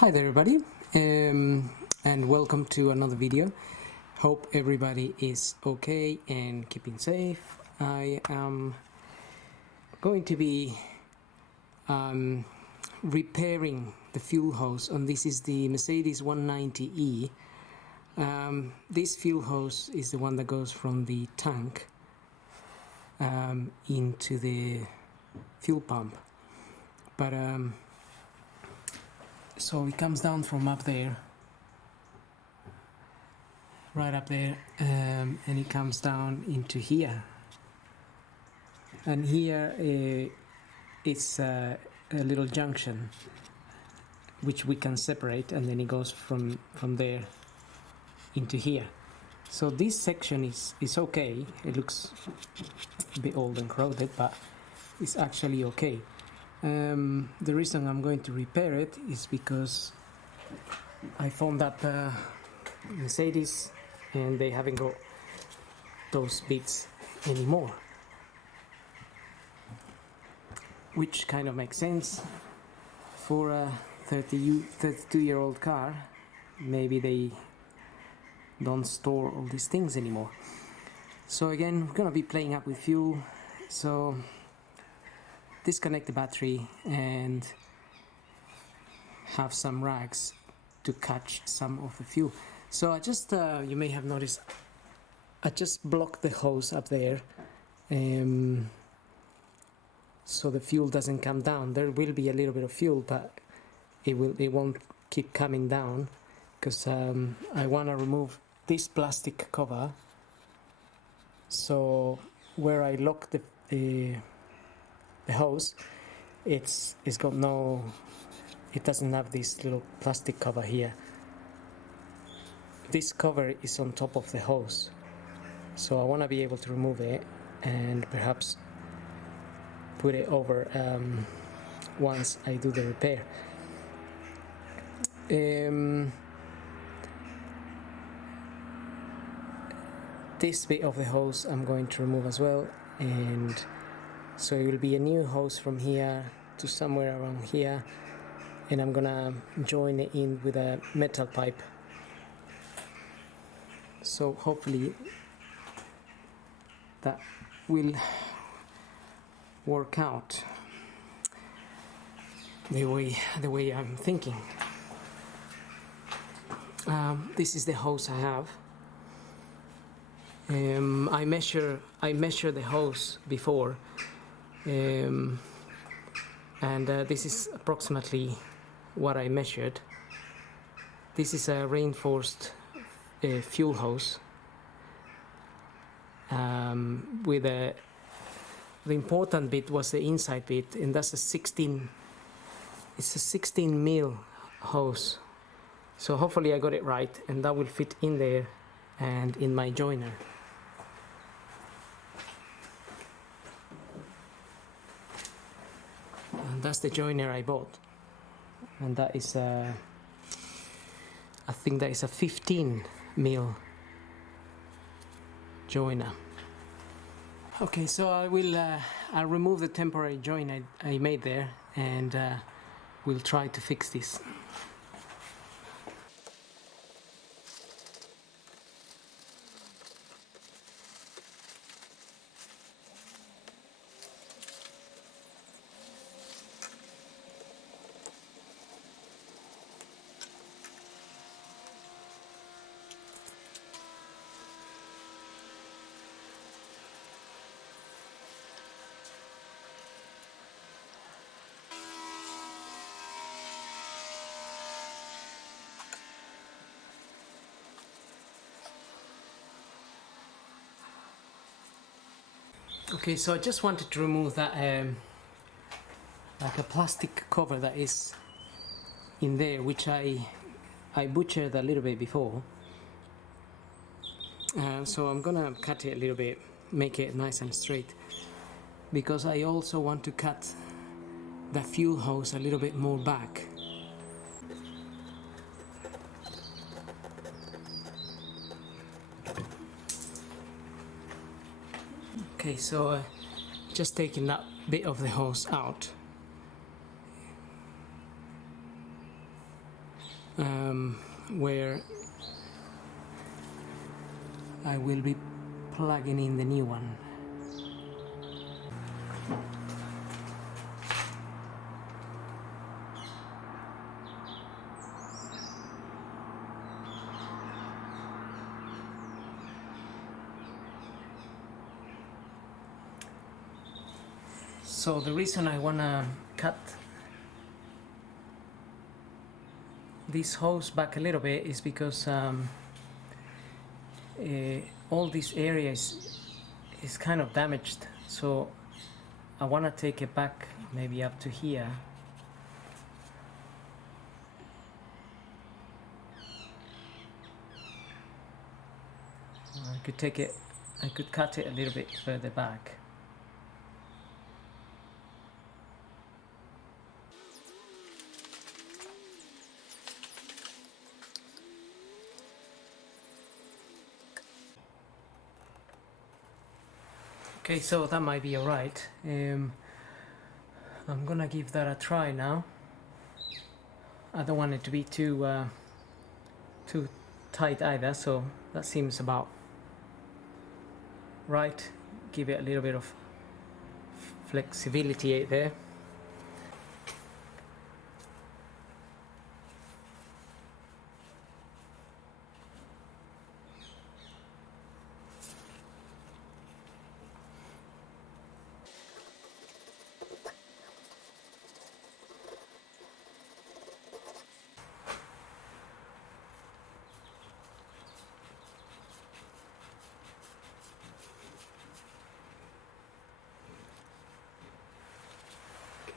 Hi there everybody, and welcome to another video. Hope everybody is okay and keeping safe. I am going to be repairing the fuel hose, and this is the Mercedes 190E. This fuel hose is the one that goes from the tank into the fuel pump, but so it comes down from up there, right up there, and it comes down into here, and here it's a little junction which we can separate, and then it goes from there into here. So this section is okay. It looks a bit old and corroded, but it's actually okay. The reason I'm going to repair it is because I phoned up Mercedes and they haven't got those bits anymore, which kind of makes sense for a 32-year-old car. Maybe they don't store all these things anymore. So again, we're gonna be playing up with fuel, so disconnect the battery and have some rags to catch some of the fuel. So I just, you may have noticed, I just blocked the hose up there so the fuel doesn't come down. There will be a little bit of fuel, but it won't keep coming down, because I want to remove this plastic cover, so where I lock the hose, it doesn't have this little plastic cover here. This cover is on top of the hose, so I want to be able to remove it and perhaps put it over once I do the repair. This bit of the hose I'm going to remove as well, and so it will be a new hose from here to somewhere around here, and I'm gonna join it in with a metal pipe. So hopefully that will work out the way I'm thinking. This is the hose I have. I measure the hose before, and this is approximately what I measured. This is a reinforced fuel hose with the important bit was the inside bit, and that's a 16 mil hose. So hopefully I got it right, and that will fit in there and in my joiner. And that's the joiner I bought, and that is I think that is a 15 mil joiner. Okay, so I'll remove the temporary joint I made there, and we'll try to fix this. Okay, so I just wanted to remove that like a plastic cover that is in there, which I butchered a little bit before. So I'm gonna cut it a little bit, make it nice and straight, because I also want to cut the fuel hose a little bit more back. Okay, so just taking that bit of the hose out, where I will be plugging in the new one. So the reason I wanna cut this hose back a little bit is because all this area is kind of damaged, so I want to take it back maybe up to here. I could cut it a little bit further back. Okay, so that might be alright. I'm gonna give that a try now. I don't want it to be too tight either, so that seems about right. Give it a little bit of flexibility there.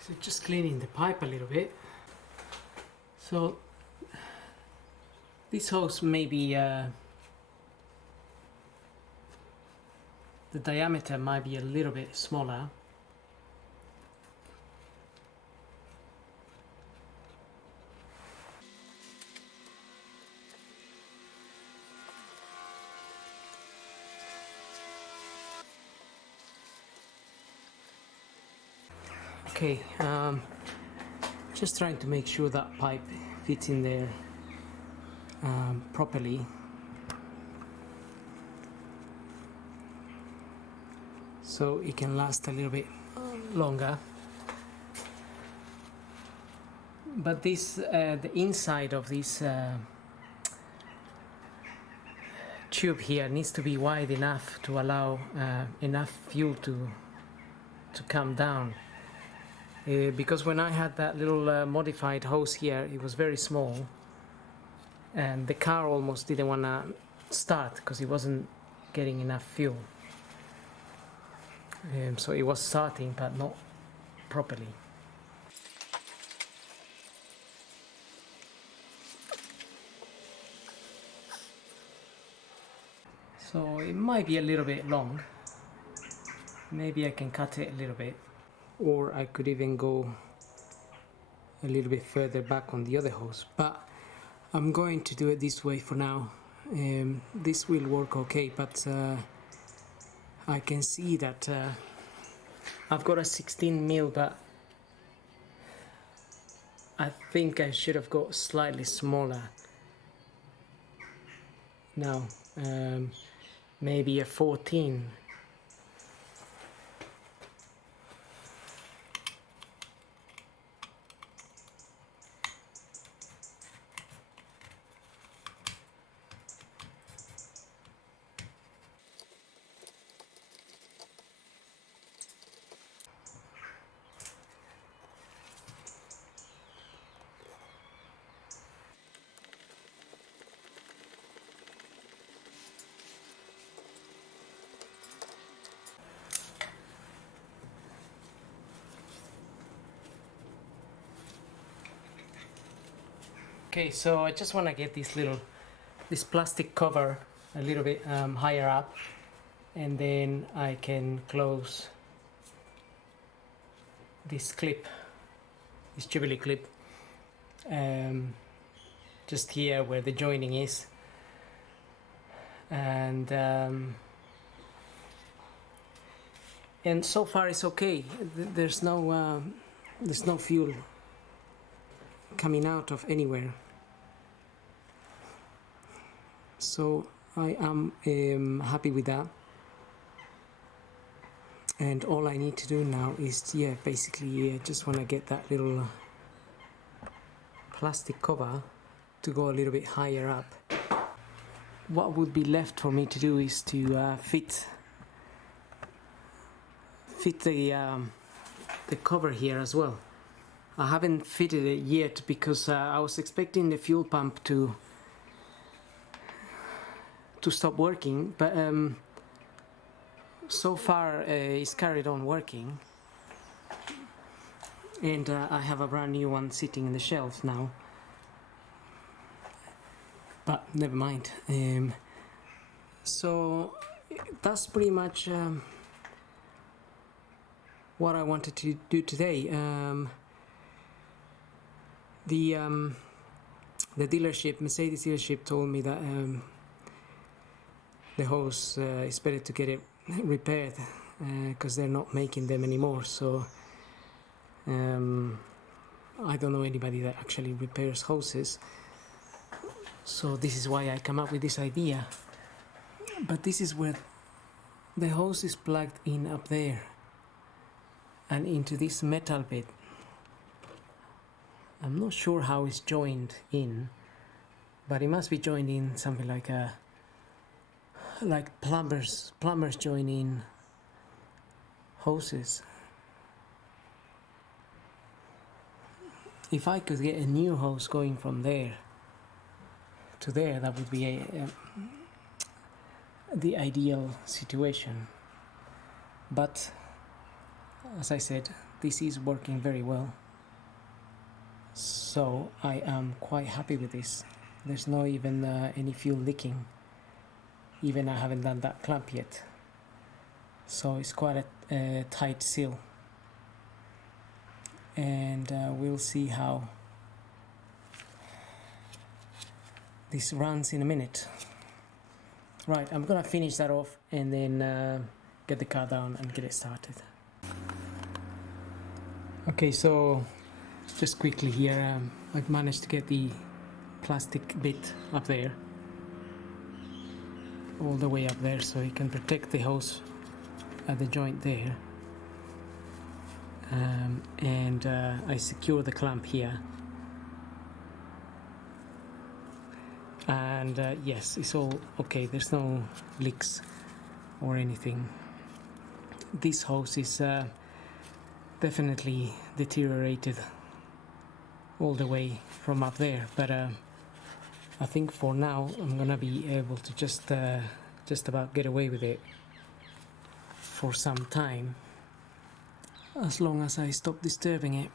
So just cleaning the pipe a little bit. So this hose may be the diameter might be a little bit smaller. Okay, just trying to make sure that pipe fits in there properly. So it can last a little bit longer. But this, the inside of this tube here needs to be wide enough to allow enough fuel to come down. Because when I had that little modified hose here, it was very small, and the car almost didn't want to start because it wasn't getting enough fuel. So it was starting, but not properly. So it might be a little bit long. Maybe I can cut it a little bit. Or I could even go a little bit further back on the other hose, but I'm going to do it this way for now. This will work okay, but I can see that I've got a 16 mil, but I think I should have got slightly smaller. Now, maybe a 14. Okay, so I just want to get this plastic cover a little bit higher up, and then I can close this clip, this Jubilee clip, just here where the joining is, and so far it's okay. There's no fuel coming out of anywhere. So I am happy with that. And all I need to do now is, basically just want to get that little plastic cover to go a little bit higher up. What would be left for me to do is to fit the cover here as well. I haven't fitted it yet because I was expecting the fuel pump to stop working, but so far it's carried on working, and I have a brand new one sitting in the shelf now, but never mind. So that's pretty much what I wanted to do today. The dealership, Mercedes dealership, told me that the hose is better to get it repaired because they're not making them anymore. So I don't know anybody that actually repairs hoses. So this is why I come up with this idea. But this is where the hose is plugged in up there and into this metal bit. I'm not sure how it's joined in, but it must be joined in something like plumbers join in hoses. If I could get a new hose going from there to there, that would be the ideal situation. But as I said, this is working very well, so I am quite happy with this. There's no even any fuel leaking. Even I haven't done that clamp yet, so it's quite a tight seal, and we'll see how this runs in a minute. Right, I'm gonna finish that off and then get the car down and get it started. Okay, so just quickly here, I've managed to get the plastic bit up there, all the way up there, so you can protect the hose at the joint there, and I secure the clamp here, and yes, it's all okay. There's no leaks or anything. This hose is definitely deteriorated all the way from up there, but I think for now I'm gonna be able to just about get away with it for some time, as long as I stop disturbing it.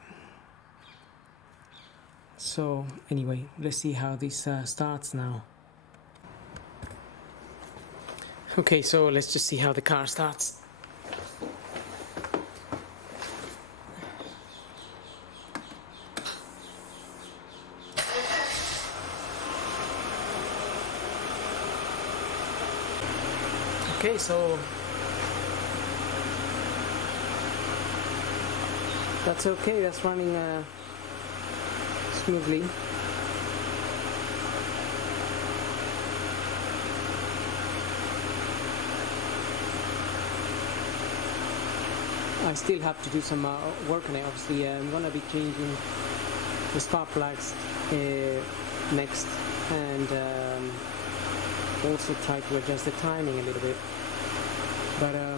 So anyway, let's see how this starts now. Okay, so let's just see how the car starts. Okay, so that's okay, that's running smoothly. I still have to do some work on it. Obviously, I'm gonna be changing the spark plugs next, and also try to adjust the timing a little bit, but I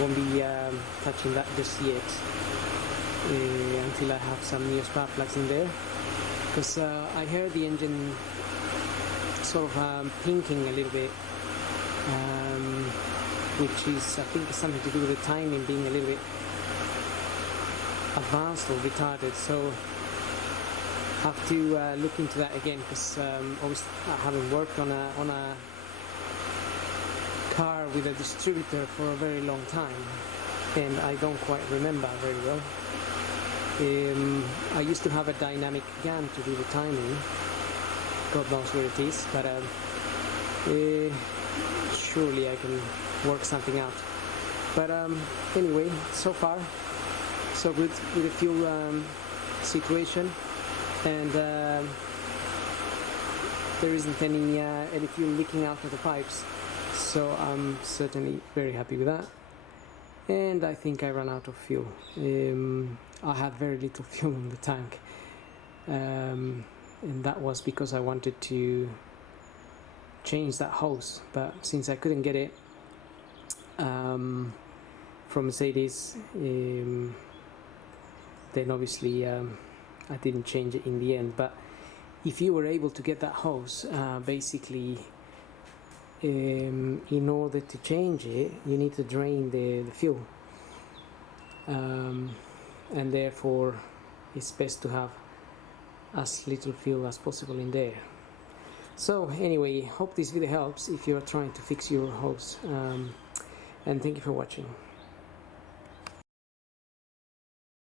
won't be touching that just yet until I have some new spark plugs in there, because I heard the engine sort of pinking a little bit, which is, I think, something to do with the timing being a little bit advanced or retarded. So I have to look into that again, because obviously I haven't worked on a car with a distributor for a very long time, and I don't quite remember very well. I used to have a dynamic gun to do the timing. God knows where it is, but surely I can work something out. But anyway, so far so good with the fuel situation, and there isn't any fuel leaking out of the pipes, so I'm certainly very happy with that. And I think I ran out of fuel. I had very little fuel in the tank, and that was because I wanted to change that hose, but since I couldn't get it from Mercedes, then obviously I didn't change it in the end. But if you were able to get that hose, basically in order to change it, you need to drain the fuel, and therefore it's best to have as little fuel as possible in there. So anyway, hope this video helps if you're trying to fix your hose, and thank you for watching.